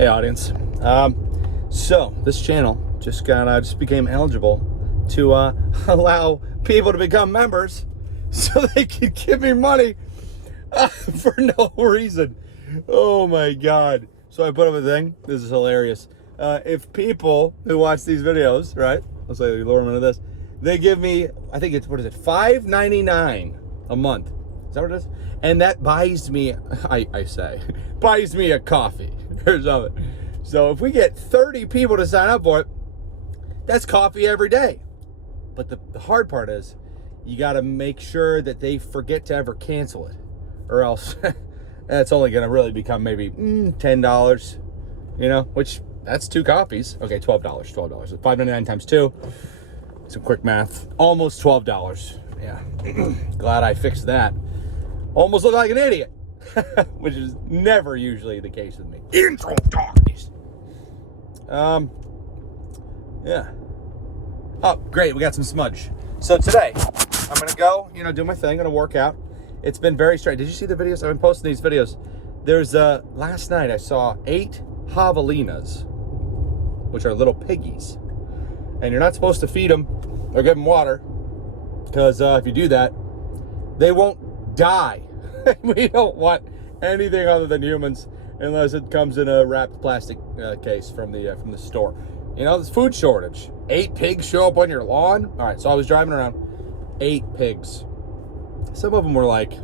Hey audience. So this channel just became eligible to allow people to become members so they can give me money for no reason. Oh my God. So I put up a thing. This is hilarious. If people who watch these videos, right? Let's say you lure them into this. They give me, I think it's, what is it? $5.99 a month. Is that what it is? And that buys me, I say, buys me a coffee or something. So if we get 30 people to sign up for it, that's coffee every day. But the hard part is, you got to make sure that they forget to ever cancel it, or else that's only going to really become maybe $10, you know, which that's 2 copies. Okay, $12. $5.99 times 2. Some quick math. Almost $12. Yeah. Glad I fixed that. Almost look like an idiot, which is never usually the case with me. Intro talkies. Yeah. Oh, great. We got some smudge. So today, I'm going to go, do my thing. I'm going to work out. It's been very strange. Did you see the videos? I've been posting these videos. There's, last night I saw 8 javelinas, which are little piggies. And you're not supposed to feed them or give them water, because if you do that, they won't die. We don't want anything other than humans unless it comes in a wrapped plastic case from the store. There's food shortage. 8 pigs show up on your lawn. All right, so I was driving around, 8 pigs. Some of them were like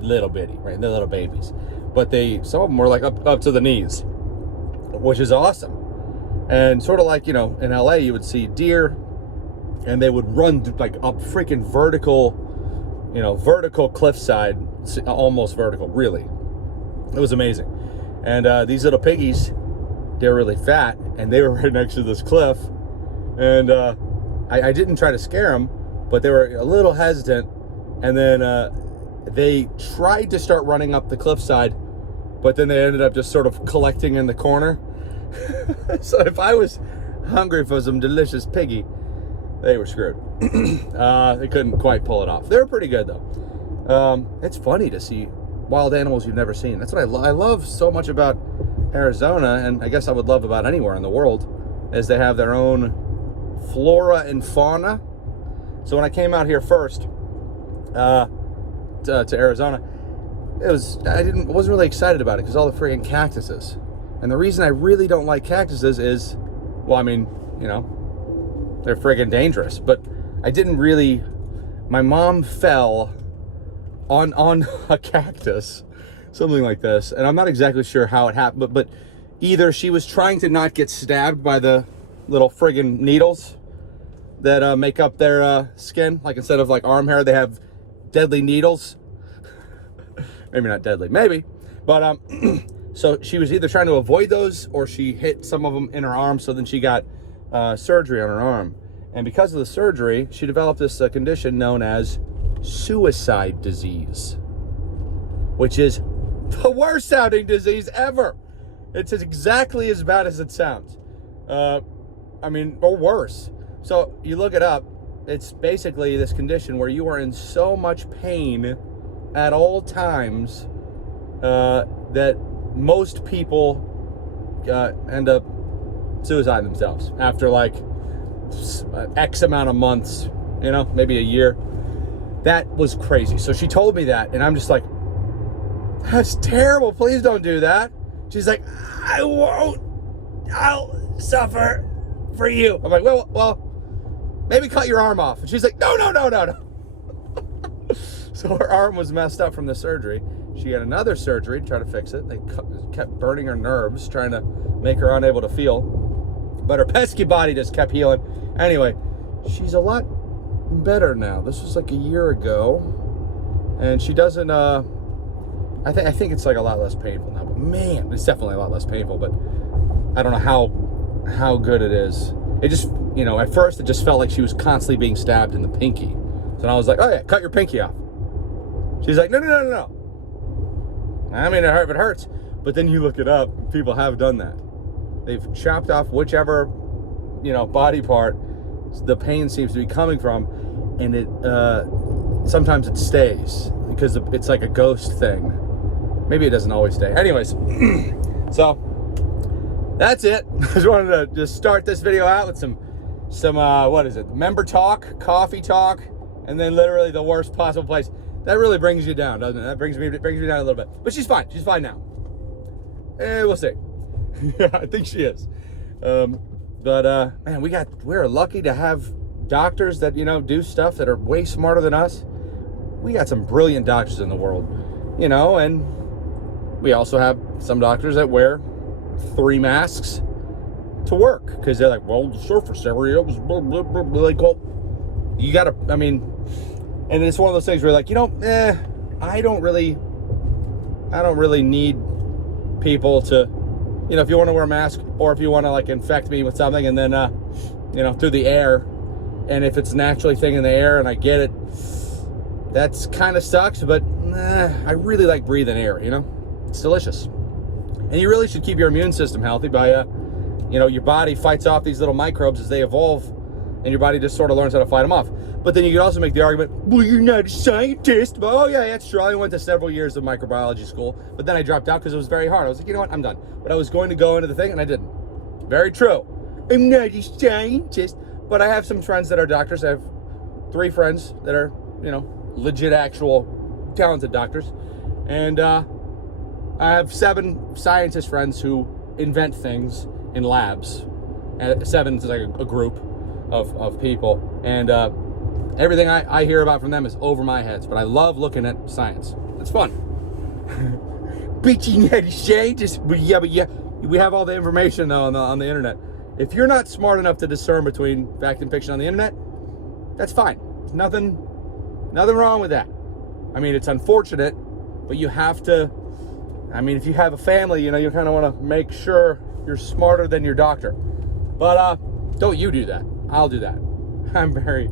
little bitty, right? They're little babies, but some of them were like up to the knees, which is awesome. And sort of like, in LA, you would see deer, and they would run like up freaking vertical cliffside, almost vertical, really. It was amazing. And these little piggies, they're really fat, and they were right next to this cliff. And I didn't try to scare them, but they were a little hesitant. And then they tried to start running up the cliffside, but then they ended up just sort of collecting in the corner. So if I was hungry for some delicious piggy, they were screwed. They couldn't quite pull it off. They were pretty good though. It's funny to see wild animals you've never seen. That's what I love so much about Arizona, and I guess I would love about anywhere in the world, is they have their own flora and fauna. So when I came out here first to Arizona, I wasn't really excited about it because all the friggin' cactuses. And the reason I really don't like cactuses is, well, they're friggin' dangerous. But my mom fell on a cactus, something like this. And I'm not exactly sure how it happened, but either she was trying to not get stabbed by the little friggin' needles that make up their skin. Like instead of like arm hair, they have deadly needles. Maybe not deadly, maybe. But so she was either trying to avoid those, or she hit some of them in her arm, so then she got surgery on her arm. And because of the surgery, she developed this condition known as suicide disease, which is the worst sounding disease ever. It's exactly as bad as it sounds. Or worse. So you look it up, it's basically this condition where you are in so much pain at all times that most people end up suiciding themselves after like X amount of months, maybe a year. That was crazy. So she told me that, and I'm just like, that's terrible. Please don't do that. She's like, I won't. I'll suffer for you. I'm like, well, maybe cut your arm off. And she's like, no. So her arm was messed up from the surgery. She had another surgery to try to fix it. They kept burning her nerves, trying to make her unable to feel. But her pesky body just kept healing. Anyway, she's a lot better now. This was like a year ago. And she doesn't, I think it's like a lot less painful now. But man, it's definitely a lot less painful. But I don't know how good it is. It just, at first it just felt like she was constantly being stabbed in the pinky. So I was like, oh yeah, cut your pinky off. She's like, no. If it hurts. But then you look it up, people have done that. They've chopped off whichever, body part the pain seems to be coming from, and it sometimes it stays because it's like a ghost thing. Maybe it doesn't always stay. Anyways, so that's it. I just wanted to just start this video out with some what is it? Member talk, coffee talk, and then literally the worst possible place. That really brings you down, doesn't it? That brings me down a little bit. But she's fine. She's fine now. We'll see. Yeah, I think she is. Man, we're lucky to have doctors that, do stuff that are way smarter than us. We got some brilliant doctors in the world, and we also have some doctors that wear 3 masks to work because they're like, well, the surface area was blah, blah, blah, blah. Like, well, you gotta, and it's one of those things where you're like, I don't really need people to, if you want to wear a mask or if you want to infect me with something and then, through the air, and if it's naturally thing in the air, and I get it, that's kind of sucks, but I really like breathing air, it's delicious. And you really should keep your immune system healthy by, your body fights off these little microbes as they evolve, and your body just sort of learns how to fight them off. But then you could also make the argument, well, you're not a scientist. Oh, yeah, that's true. I went to several years of microbiology school, but then I dropped out because it was very hard. I was like, you know what, I'm done. But I was going to go into the thing, and I didn't. Very true. I'm not a scientist. But I have some friends that are doctors. I have 3 friends that are, legit, actual, talented doctors. And I have 7 scientist friends who invent things in labs. And 7 is like a group of people. And everything I hear about from them is over my head. But I love looking at science. It's fun. Bitching at a scientist. But yeah, we have all the information, though, on the internet. If you're not smart enough to discern between fact and fiction on the internet, that's fine. There's nothing wrong with that. It's unfortunate, but you have to, if you have a family, you kind of want to make sure you're smarter than your doctor. But don't you do that. I'll do that. I'm very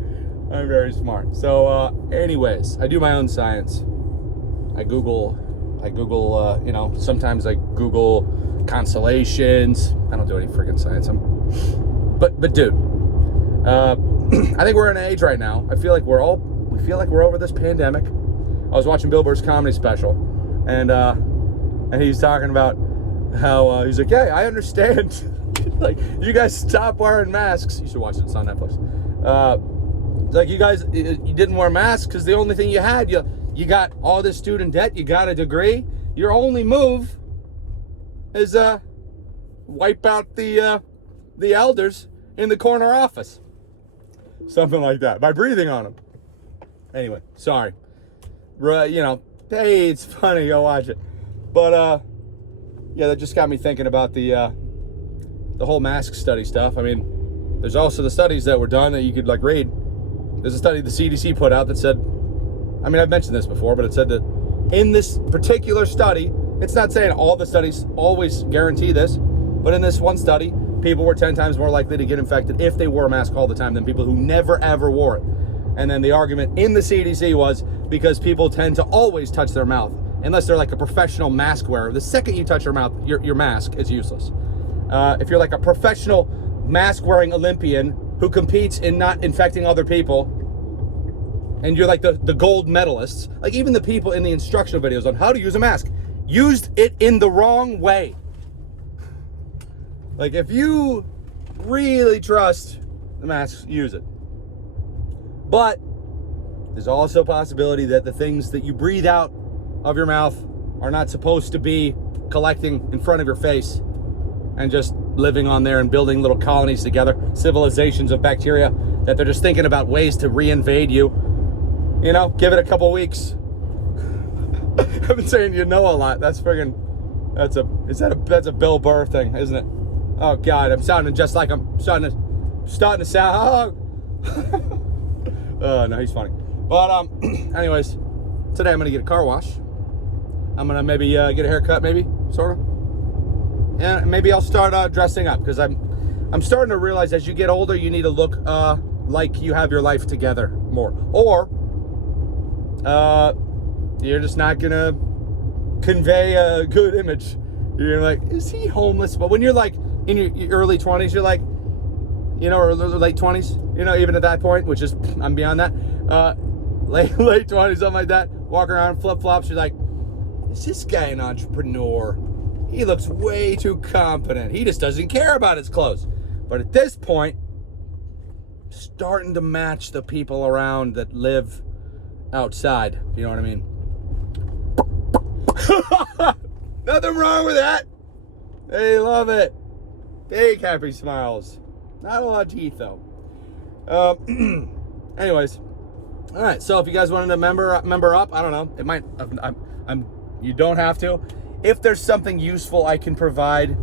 smart. So anyways, I do my own science. I Google, sometimes I Google constellations. I don't do any freaking science. But dude, I think we're in an age right now. We feel like we're over this pandemic. I was watching Bill Burr's comedy special, and he's talking about how he's like, yeah, I understand. You guys stop wearing masks. You should watch it. It's on Netflix. You guys, you didn't wear masks because the only thing you had, you got all this student debt. You got a degree. Your only move is wipe out the elders in the corner office. Something like that. By breathing on them. Anyway, sorry. Hey, it's funny. Go watch it. But, yeah, that just got me thinking about the whole mask study stuff. There's also the studies that were done that you could, read. There's a study the CDC put out that said, I've mentioned this before, but it said that in this particular study, it's not saying all the studies always guarantee this, but in this one study, people were 10 times more likely to get infected if they wore a mask all the time than people who never, ever wore it. And then the argument in the CDC was because people tend to always touch their mouth, unless they're like a professional mask wearer. The second you touch your mouth, your mask is useless. If you're like a professional mask-wearing Olympian who competes in not infecting other people, and you're like the gold medalists, even the people in the instructional videos on how to use a mask, used it in the wrong way. If you really trust the masks, use it. But there's also a possibility that the things that you breathe out of your mouth are not supposed to be collecting in front of your face and just living on there and building little colonies together, civilizations of bacteria, that they're just thinking about ways to reinvade you. Give it a couple weeks. I've been saying a lot. That's a Bill Burr thing, isn't it? Oh God, I'm sounding just like I'm starting to sound. Oh no, he's funny. But anyways, today I'm gonna get a car wash. I'm gonna maybe get a haircut, maybe sort of. And maybe I'll start dressing up because I'm starting to realize as you get older, you need to look like you have your life together more, or you're just not gonna convey a good image. You're like, is he homeless? But when you're in your early 20s, you're like, or late 20s, even at that point, which is, I'm beyond that, late 20s, something like that, walk around flip-flops, you're like, is this guy an entrepreneur? he looks way too competent. He just doesn't care about his clothes. But at this point, starting to match the people around that live outside. You know what I mean? Nothing wrong with that. They love it. Big happy smiles. Not a lot of teeth though. Anyways, all right. So if you guys wanted to member up, I don't know. It might. You don't have to. If there's something useful I can provide,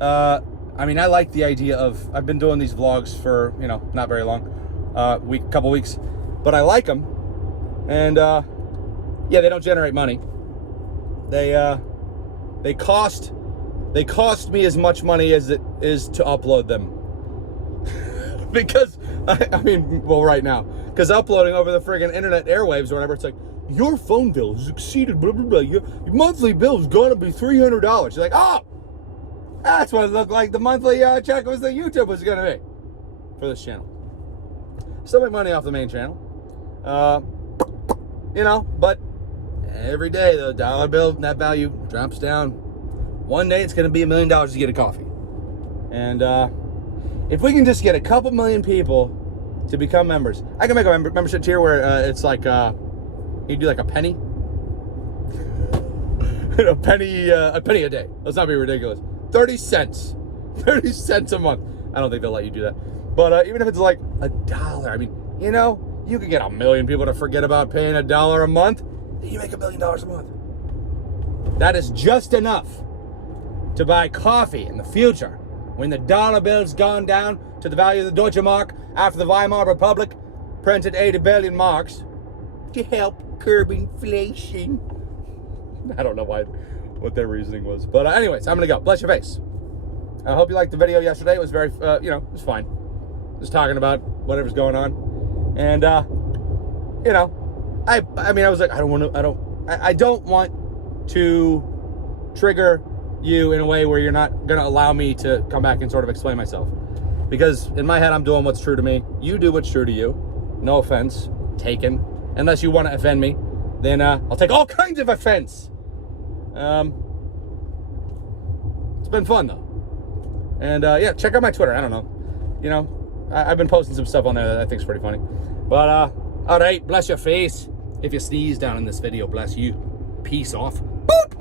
I mean, I like the idea of. I've been doing these vlogs for not very long, couple weeks, but I like them, and yeah, they don't generate money. They cost me as much money as it is to upload them. Because I mean, well, right now, because uploading over the friggin' internet airwaves or whatever, it's like your phone bill has exceeded blah blah blah. Your monthly bill is going to be $300. You're like, oh, that's what it looked like the monthly check was that YouTube was going to be for this channel. Still make money off the main channel, but every day the dollar bill net value drops down. One day it's going to be $1 million to get a coffee, and if we can just get a couple million people to become members, I can make a membership tier where it's like you do like a penny, a penny a day. Let's not be ridiculous. 30 cents a month. I don't think they'll let you do that, but even if it's like $1, I mean, you could get 1 million people to forget about paying $1 a month. You make $1 million a month. That is just enough to buy coffee in the future when the dollar bill's gone down to the value of the Deutsche Mark after the Weimar Republic printed 80 billion marks to help curb inflation. I don't know what their reasoning was, but anyways, I'm gonna go. Bless your face. I hope you liked the video yesterday. It was very, it was fine. Just talking about whatever's going on, and I mean, I was like, I don't want to trigger you in a way where you're not going to allow me to come back and sort of explain myself. Because in my head, I'm doing what's true to me. You do what's true to you. No offense taken. Unless you want to offend me, then I'll take all kinds of offense. It's been fun, though. And yeah, check out my Twitter. I don't know. I've been posting some stuff on there that I think is pretty funny. But, all right, bless your face. If you sneeze down in this video, bless you. Peace off. Boop!